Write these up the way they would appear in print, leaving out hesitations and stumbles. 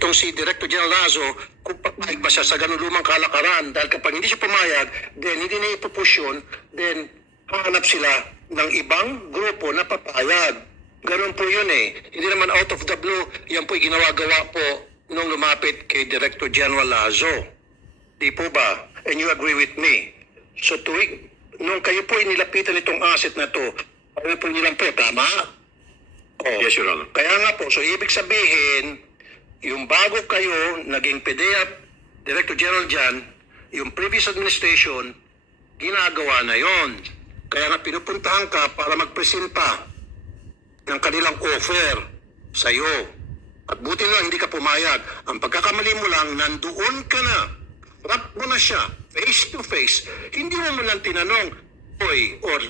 itong si Director General Lazo kung papayag ba siya sa ganun lumang kalakaran. Dahil kapag hindi siya pumayag, then hindi na ipupush yun, then hahanap sila ng ibang grupo na papayag. Ganun po yun eh. Hindi naman out of the blue, yan po'y ginawa-gawa po nung lumapit kay Director General Lazo. Di po ba? And you agree with me. So nung kayo po inilapitan itong asset na to, ano po nilang po, tama? Oh. Yes, Your Honor. Kaya nga po, so ibig sabihin, yung bago kayo naging PDEA Director General dyan, yung previous administration, ginagawa na yon. Kaya nga pinupuntahan ka para magpresenta ng kanilang offer sa iyo. At buti lang hindi ka pumayag. Ang pagkakamali mo lang, nandoon ka na. Rap mo na siya, face to face. Hindi mo lang tinanong, oy, or,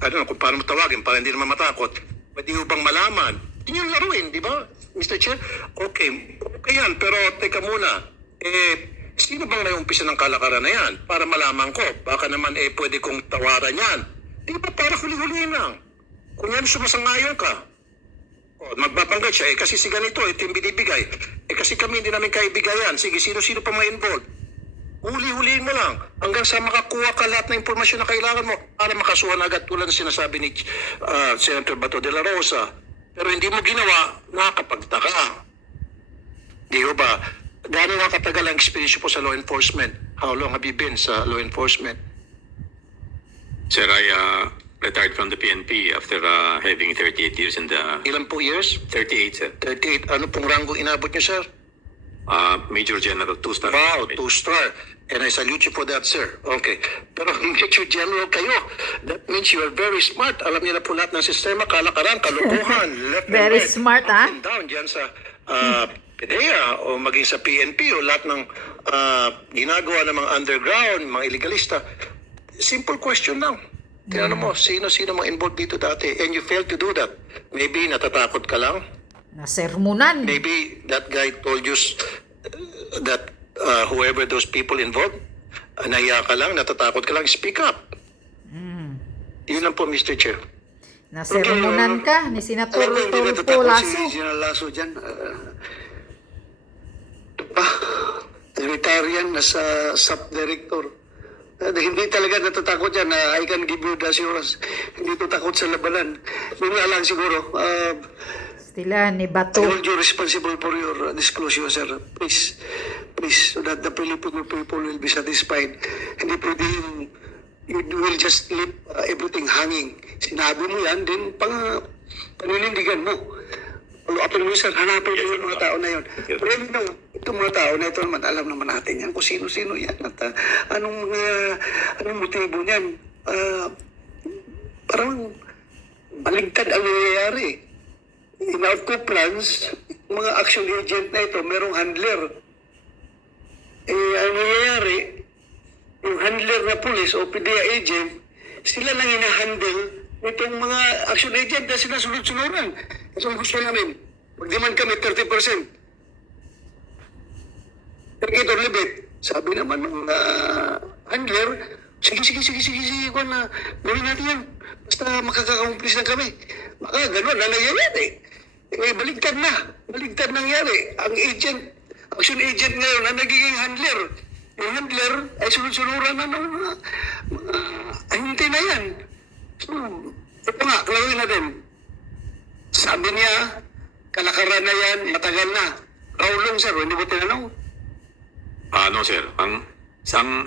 I don't know kung paano mo tawagin para hindi naman matakot. Pwede mo bang malaman? Hindi nyo laruin, di ba, Mr. Chair? Okay yan, pero teka muna. Sino bang naiumpisa ng kalakaran na yan? Para malaman ko. Baka naman pwede kong tawaran yan. Di ba para huli-huli lang? Kung yan sumasangayon ka, magbabanggit siya, kasi si ganito, ito yung binibigay. Kasi kami hindi namin kaibigayan. Sige, sino-sino pa may involved? Huli-huliin mo lang hanggang sa makakuha ka lahat ng impormasyon na kailangan mo para makasuhan agad tulad na sinasabi ni Senator Bato de la Rosa. Pero hindi mo ginawa, nakakapagtaka. Di ba? Gaano nga katagal ang experience po sa law enforcement? How long have you been sa law enforcement? Sir, I retired from the PNP after having 38 years in the... Ilan po years? 38, sir. 38. Ano pong ranggong inabot niyo, sir? Major General, 2-star. Wow, 2-star. And I salute you for that, sir. Okay. Pero Major General kayo, that means you are very smart. Alam niyo na po lahat ng sistema, kalakaran, kalukuhan. Very smart, up and down dyan sa PDEA o maging sa PNP o lahat ng ginagawa ng mga underground, mga illegalista. Simple question lang. Tingnan mo, sino-sino mga involved dito dati? And you failed to do that. Maybe natatakot ka lang. Nasermunan. Maybe that guy told you that whoever those people involved, nahiya ka lang, natatakot ka lang, speak up. Yun lang po, Mr. Chair. Nasermunan ka ni Senator Tulfo Lasso. Si General Lasso dyan. Retire yan na sa sub-director. Hindi talaga natatakot yan. I can give you the assurance. Hindi to takot sa labanan. Yun nga lang siguro. Sila ni I Bato. hold you responsible for your disclosure, sir. Please, so that the Filipino people will be satisfied. Hindi pwede you will just leave everything hanging. Sinabi mo yan, din paninindigan mo. Follow-upin mo, sir, hanapin mo yung mga tao na yun. Pero itong mga tao na ito naman, alam naman natin yan kung sino-sino yan at anong motibo niyan. Parang baligtad ang nangyayari. In our two plans, mga action agent na ito, merong handler. Ang nangyayari, yung handler na police o PDEA agent, sila lang hinahandle itong mga action agent na sinasunod-sunuran. Kasi ang gusto namin, mag-demand kami 30%. Take it or leave it. Sabi naman ng handler, sige, kung na gawin natin yan. Basta makakakumplis na kami. Baka gano'n na nangyayari. Baligtad nangyari. Ang agent, action agent ngayon na nagiging handler. Yung handler ay sunod-sunuran na ng mga ahinte na yan. So, ito nga, klaruin natin. Sabi niya, kalakaran na yan, matagal na. How long, sir? Hindi mo tinanong? No, sir. Ang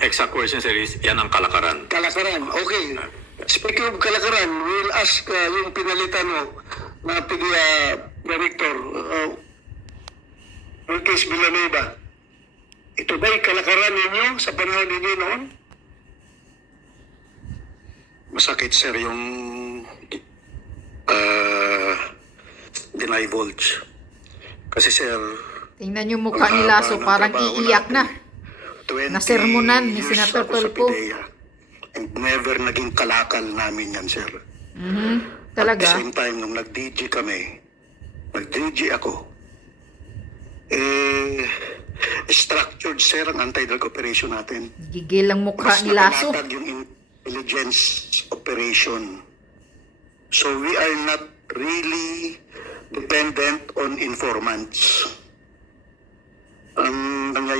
exact question, sir, is yan ang kalakaran. Kalakaran, okay. Speaking of kalakaran, we'll ask yung pinalitan mo na PDEA Director, Ortiz Villanueva. Ito ba'y kalakaran ninyo sa panahon ninyo noon? Masakit, sir, yung dinivulge. Kasi, sir, Tingnan yung mukha ni Lasso, parang iiyak na. Nasermunan ni Senator Tulfo. And never naging kalakal namin yan, sir. Talaga? At the same time, nung nag-DG kami, nag-DG ako, structured, sir, ang anti-drug operation natin. Gigil ang mukha ni Lasso. Mas nakalatag yung intelligence operation. So we are not really dependent on informants.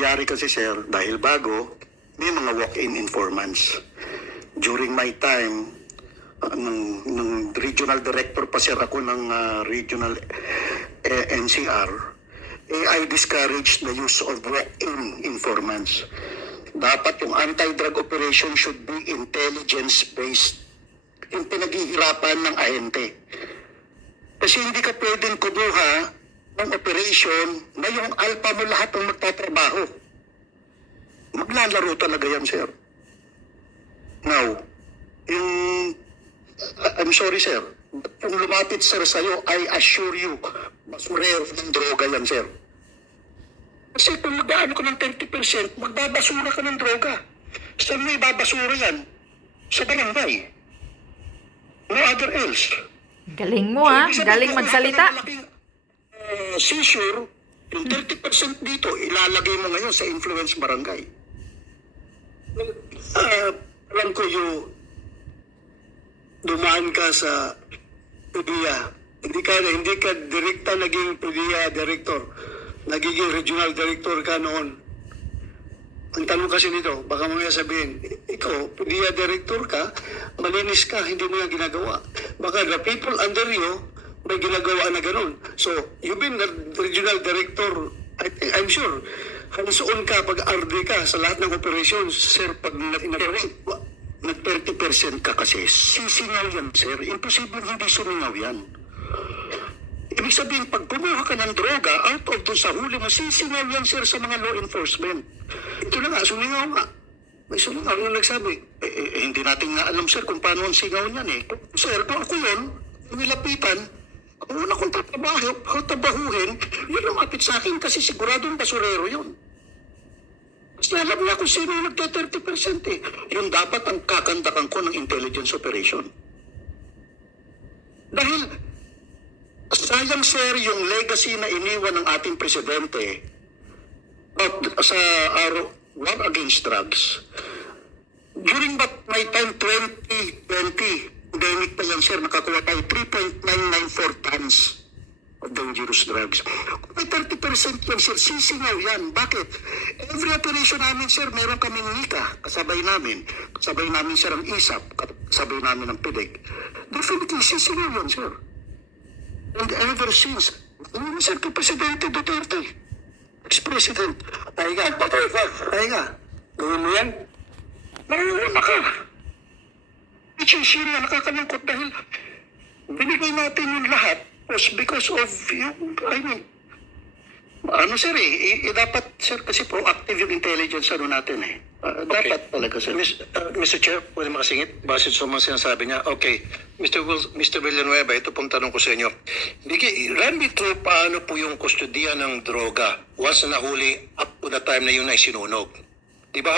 nangyayari kasi, sir, dahil bago, may mga walk-in informants. During my time, nung regional director pa sir ako ng regional NCR, I discouraged the use of walk-in informants. Dapat yung anti-drug operation should be intelligence-based. Yung pinaghihirapan ng ahente. Kasi hindi ka pwedeng kumuha ng operation na yung alpha mo lahat ang magtatrabaho. Maglalaro talaga yan, sir. Now, yung I'm sorry, sir. Kung lumapit, sir, sa'yo, I assure you, basurero ng droga yan, sir. Kasi kung magdaan ko ng 30%, magbabasura ka ng droga. Saan mo ibabasura yan? Sa barangay. No other else. Galing mo ha, galing magsalita. Seizure, yung 30% dito, ilalagay mo ngayon sa influence barangay. Alam ko yung dumaan ka sa PDEA. Hindi ka direkta naging PDEA director. Nagiging regional director ka noon. Ang tanong kasi nito, baka mamaya sabihin, ikaw, PDEA director ka, malinis ka, hindi mo yan ginagawa. Baka the people under you, may ginagawa na ganun. So, you've been the regional director, I'm sure, hands-on ka pag RD ka sa lahat ng operations, sir, pag nag-30% ka kasi, sisingaw yan, sir. Imposible hindi sumingaw yan. Ibig sabihin, pag kumuha ka ng droga, out of dun sa huli mo, sisingaw yan, sir, sa mga law enforcement. Ito na nga, sumingaw nga. May sumingaw yung nagsabi. Hindi natin nga alam, sir, kung paano ang singaw niyan eh. Sir, kung ako yun, nilapitan, kung una kong tatrabahuhin, yun lumapit sa akin kasi siguradong basurero yun. Kasi alam niya kung sino yung nagka-30% eh. Yun dapat ang kakandakan ko ng intelligence operation. Dahil, sayang sir, yung legacy na iniwan ng ating presidente sa war against drugs. During my time, 2020, pandemic pa yan sir, nakakuha tayo 3.994 tons of dangerous drugs. Kung may 30% yan, sir, sisingaw yan. Bakit? Every operation namin, sir, meron kaming NICA, kasabay namin. Kasabay namin, sir, ang ISAP, kasabay namin ang PIDEC. Definitely, sisingaw yan, sir. And ever since, sir, kay Presidente Duterte, ex-president, pahinga, gawin mo yan? Marunong ka. Sino nakakalungkot dahil binigay natin yung lahat was because of yung, sir dapat sir kasi proactive yung intelligence natin eh. Dapat talaga sir. Mr. Chair, pwede makasingit? Base sa mga sinasabi niya. Okay. Mr. Villanueva, ito pong tanong ko sa inyo. Run me through paano po yung kustodiya ng droga once na nahuli up to the time na yun ay sinunog. Di ba?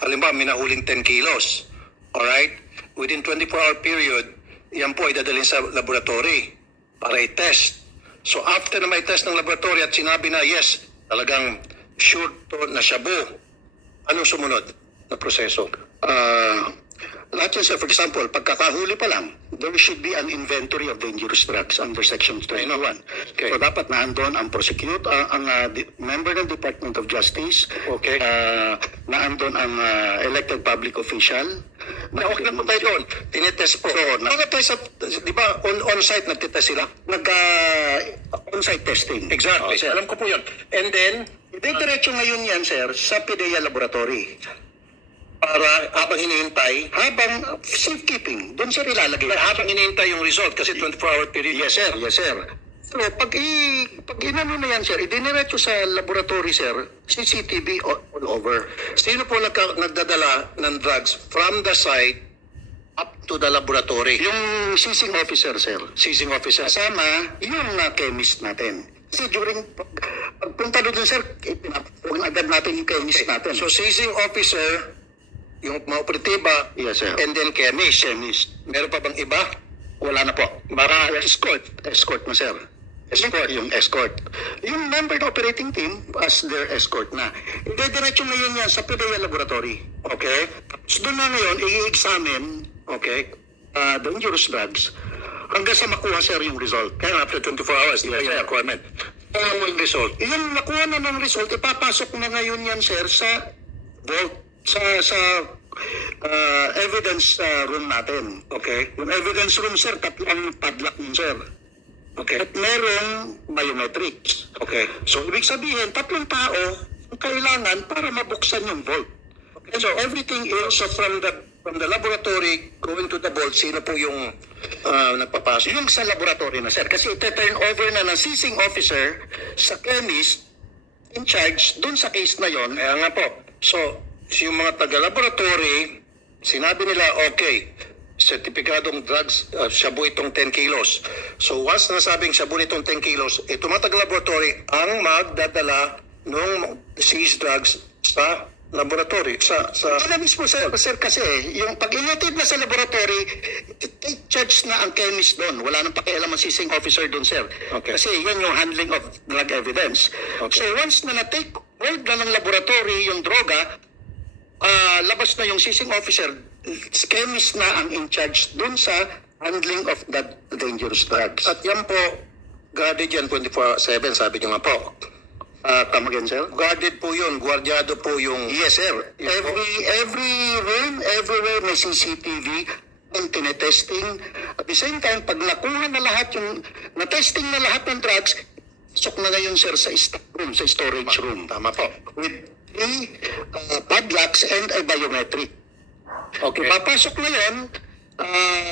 Halimbawa, may nahuling 10 kilos. Alright? Within 24-hour period, yan po ay dadalhin sa laboratory para i-test. So after na may test ng laboratory at sinabi na yes, talagang sure to na shabu, anong sumunod na proseso? Lahat yan, sir. For example, pagkakahuli pa lang, there should be an inventory of dangerous drugs under Section 21. Okay. So, dapat naandun ang member ng Department of Justice, Okay. naandun ang elected public official. Okay lang po tayo doon. Tinitest po. Di ba on-site nagtitest sila? On-site testing. Exactly. Sir. Alam ko po yun. And then, Diretso ngayon yan, sir, sa PDEA Laboratory. para habang hinihintay, Habang safekeeping, doon sir ilalagay. habang hinihintay yung result kasi 24-hour period. Yes, sir. Yes, sir. So, pag inano na yan, sir, idiniretso sa laboratory, sir, CCTV all over. Sino po nagdadala ng drugs from the site up to the laboratory? Yung seizing officer, sir. Seizing officer. Kasama yung chemist natin. Kasi during pagpunta doon, sir, pinapunan agad natin yung chemist natin. So seizing officer, yung mga operatiba, Yes, sir. and then chemist. Meron pa bang iba? Wala na po. Para escort. Escort na, sir. Escort. Yung escort. Yung member ng operating team as their escort na. Diretso ngayon yan sa PDEA Laboratory. Okay? So doon na ngayon, i-examine, okay, dangerous drugs hanggang sa makuha, sir, yung result. Kaya after 24 hours, Yes, yung sir. requirement. Wala mo yung result. Yung nakuha na ng result, ipapasok na ngayon yan, sir, sa vault, sa evidence room natin. Okay? Yung evidence room, sir, tatlong padlock yun, sir. Okay. At merong biometrics. Okay. So, ibig sabihin, tatlong tao ang kailangan para mabuksan yung vault. Okay. So everything is from the laboratory going to the vault, sino po yung nagpapasok? Yung sa laboratory na, sir. Kasi ite-turn over na ng seizing officer sa chemist in charge dun sa case na yon. Kaya nga po. So, yung mga taga-laboratory, sinabi nila, okay, sertipikadong drugs, shabu itong 10 kilos. So, once nasabing shabu itong 10 kilos, ito mga taga-laboratory ang magdadala ng seized drugs sa laboratory. Alam mismo, sir, kasi yung pag-inatid na sa laboratory, take charge na ang chemist doon. Wala nang pakialam ang seizing officer doon, sir. Okay. Kasi yan yung handling of drug evidence. Okay. So once na na-take hold na ng laboratory yung droga, labas na yung seizing officer, chemist na ang in charge doon sa handling of that dangerous drugs. At yan po, guarded yan 24/7, sabi nyo nga po. Come again, sir? Guarded po yun, guardiado po yung... Yes, sir. Every room, everywhere may CCTV and tinetesting. At the same time, pag nakuha na lahat yung, na-testing na lahat ng drugs, sok na ngayon, sir, sa stock room, sa storage room. Tama po. With 3 padlocks and a biometric. Okay. Papasok na yan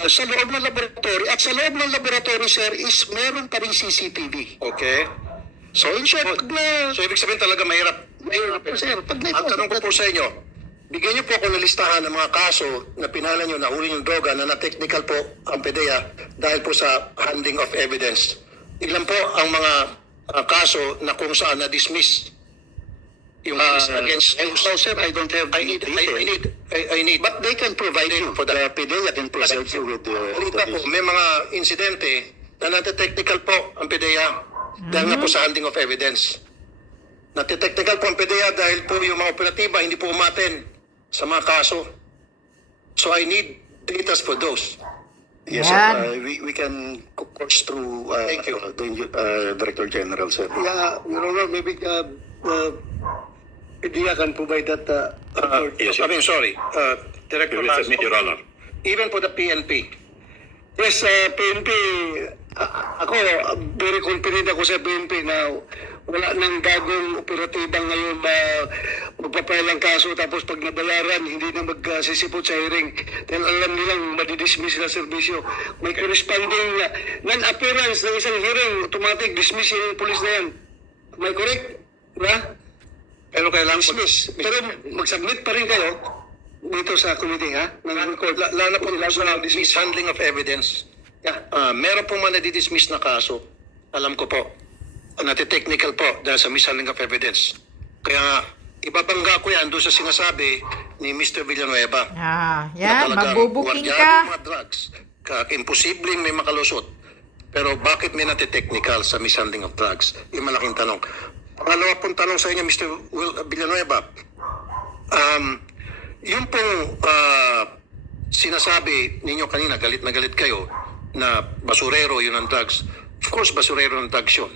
sa loob ng laboratory. At sa loob ng laboratory, sir, is meron pa rin CCTV. Okay. So, in short, So, ibig sabihin talaga mahirap. mahirap po, sir. Pag may Ang tanong ko po sa inyo, bigyan niyo po ako ng listahan ng mga kaso na pinala niyo, nahuli yung droga na na-technical po ang PDEA dahil po sa handling of evidence. Ilan po ang mga kaso na kung saan na-dismiss yung case against you? No, sir, I don't have I need. But they can provide you for the PDEA can provide you with the... Balita po, may mga insidente na nate-technical po ang PDEA dahil nga po sa handling of evidence. Nate-technical po ang PDEA dahil po yung mga operatiba hindi po umaten sa mga kaso. So I need data for those. Yes, Yan. sir. We can course through Thank you. Director General, sir. Yeah, Your Honor, maybe PDEA can provide that. Yes, I mean, sorry. Director We will submit, Your Honor. Even for the PNP. Yes, PNP, ako, very confident ako sa PNP na wala nang gagong operatiba ngayon magpapail ang kaso tapos pag nabayaran, hindi na magsisipot sa hearing. Dahil alam nilang madidismiss na serbisyo. May corresponding non-appearance ng isang hearing, automatic dismiss yung police na yan. Am I correct? Diba? Pero kailangan Dismiss. Pero mag-submit pa rin kayo dito sa committee, ha? lalo po sa mishandling of evidence. Yeah. Meron pong mga nadidismiss na kaso. Alam ko po. Nati-technical po dahil sa mishandling of evidence. Kaya nga, ibabangga ko yan doon sa sinasabi ni Mr. Villanueva. Yan, magbubuking guardiado ka. yung mga drugs. Imposibleng may makalusot. Pero bakit may nati-technical sa mishandling of drugs? Yung malaking tanong. Pangalawa pong tanong sa inyo, Mr. Villanueva. Yung pong sinasabi ninyo kanina, galit na galit kayo, na basurero yun ang drugs. Of course, basurero ng drugs yun.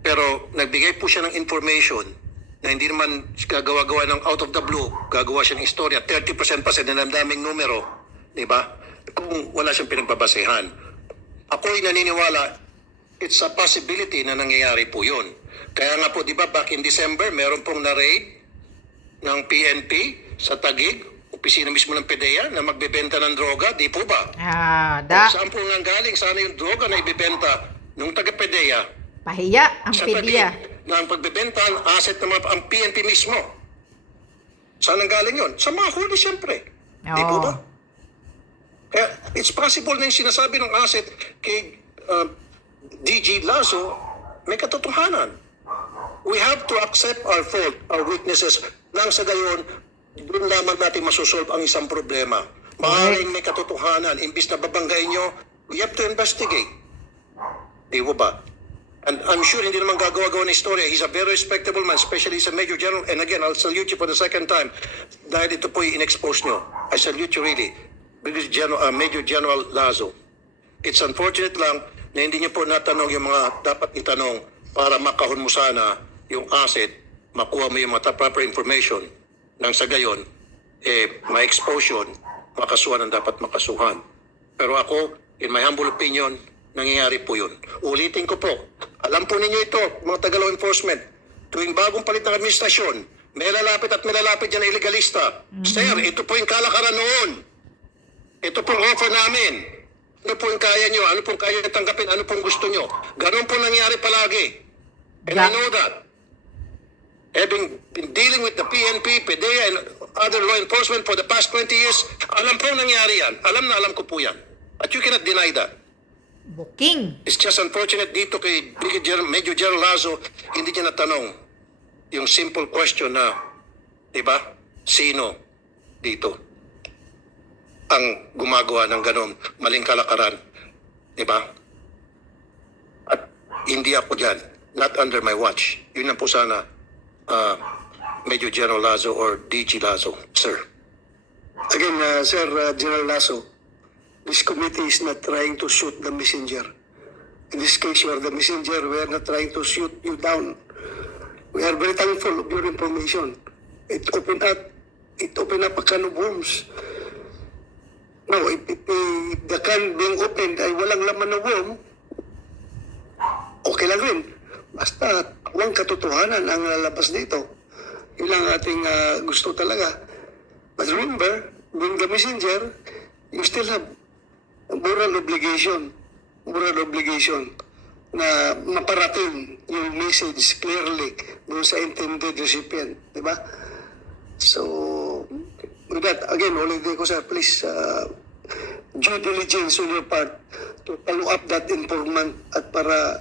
Pero nagbigay po siya ng information na hindi naman gagawa-gawa ng out of the blue, gagawa siya ng istorya, 30% pa sa daming numero, di ba? Kung wala siyang pinagbabasehan. Ako'y naniniwala, it's a possibility na nangyayari po yun. Kaya nga po, di ba, back in December, meron pong na-raid ng PNP sa Taguig, opisina mismo ng PDEA, na magbebenta ng droga, di po ba? Saan po nga galing? Sana yung droga na ibebenta nung taga-PDEA Pahiya ang sa PDEA. Taguig, na ang pagbebenta ang asset ng ang PNP mismo. Saan ang galing yun? Sa mga huli, siyempre. Di po ba? Kaya it's possible na yung sinasabi ng asset kay DG Lazo may katotohanan. We have to accept our fault, our weaknesses, nang sa gayon, doon lamang natin masusolve ang isang problema. Maaaring may katotohanan, imbis na babanggain nyo, we have to investigate. Di ba ba? And I'm sure hindi naman gagawa-gawa ng istorya. He's a very respectable man, especially sa Major General. And again, I'll salute you for the second time dahil ito po yung in-expose nyo. I salute you really. Major General Lazo. It's unfortunate lang na hindi nyo po natanong yung mga dapat itanong para makahon mo sana yung asset, makuha mo yung mga proper information nang sa gayon, ma-expose yun, makasuhan ang dapat makasuhan. Pero ako, in my humble opinion, nangyayari po yun. Ulitin ko po, alam po ninyo ito, mga taga-law enforcement, tuwing bagong palit ng administrasyon, may lalapit at may lalapit dyan na illegalista. Sir, ito po yung kalakaran noon. Ito pong offer namin. Ano po yung kaya nyo? Ano pong kaya nyo tanggapin? Ano pong gusto nyo? Ganon po nangyari palagi. And I know that. Having been dealing with the PNP, PDEA, and other law enforcement for the past 20 years, alam po nangyari yan. Alam na alam ko po yan. At you cannot deny that. Booking. It's just unfortunate dito kay Major General Lazo, hindi niya natanong yung simple question na, di ba, sino dito ang gumagawa ng ganon maling kalakaran, di ba? At hindi ako dyan, not under my watch. Yun lang po sana, Major General Lazo or DG Lazo, sir. Again, Sir General Lasso, this committee is not trying to shoot the messenger. In this case, you are the messenger. We are not trying to shoot you down. We are very thankful of your information. It opened up a can of worms. Now, if the can being opened ay walang laman ng worm, okay lang rin. Basta walang katotohanan ang lalabas dito. Yun lang ating gusto talaga. But remember, being the messenger, you still have a moral obligation na maparating yung message clearly doon sa intended recipient. Diba? So, with that, again, ulit ko sir, please, due diligence on your part to follow up that informant at para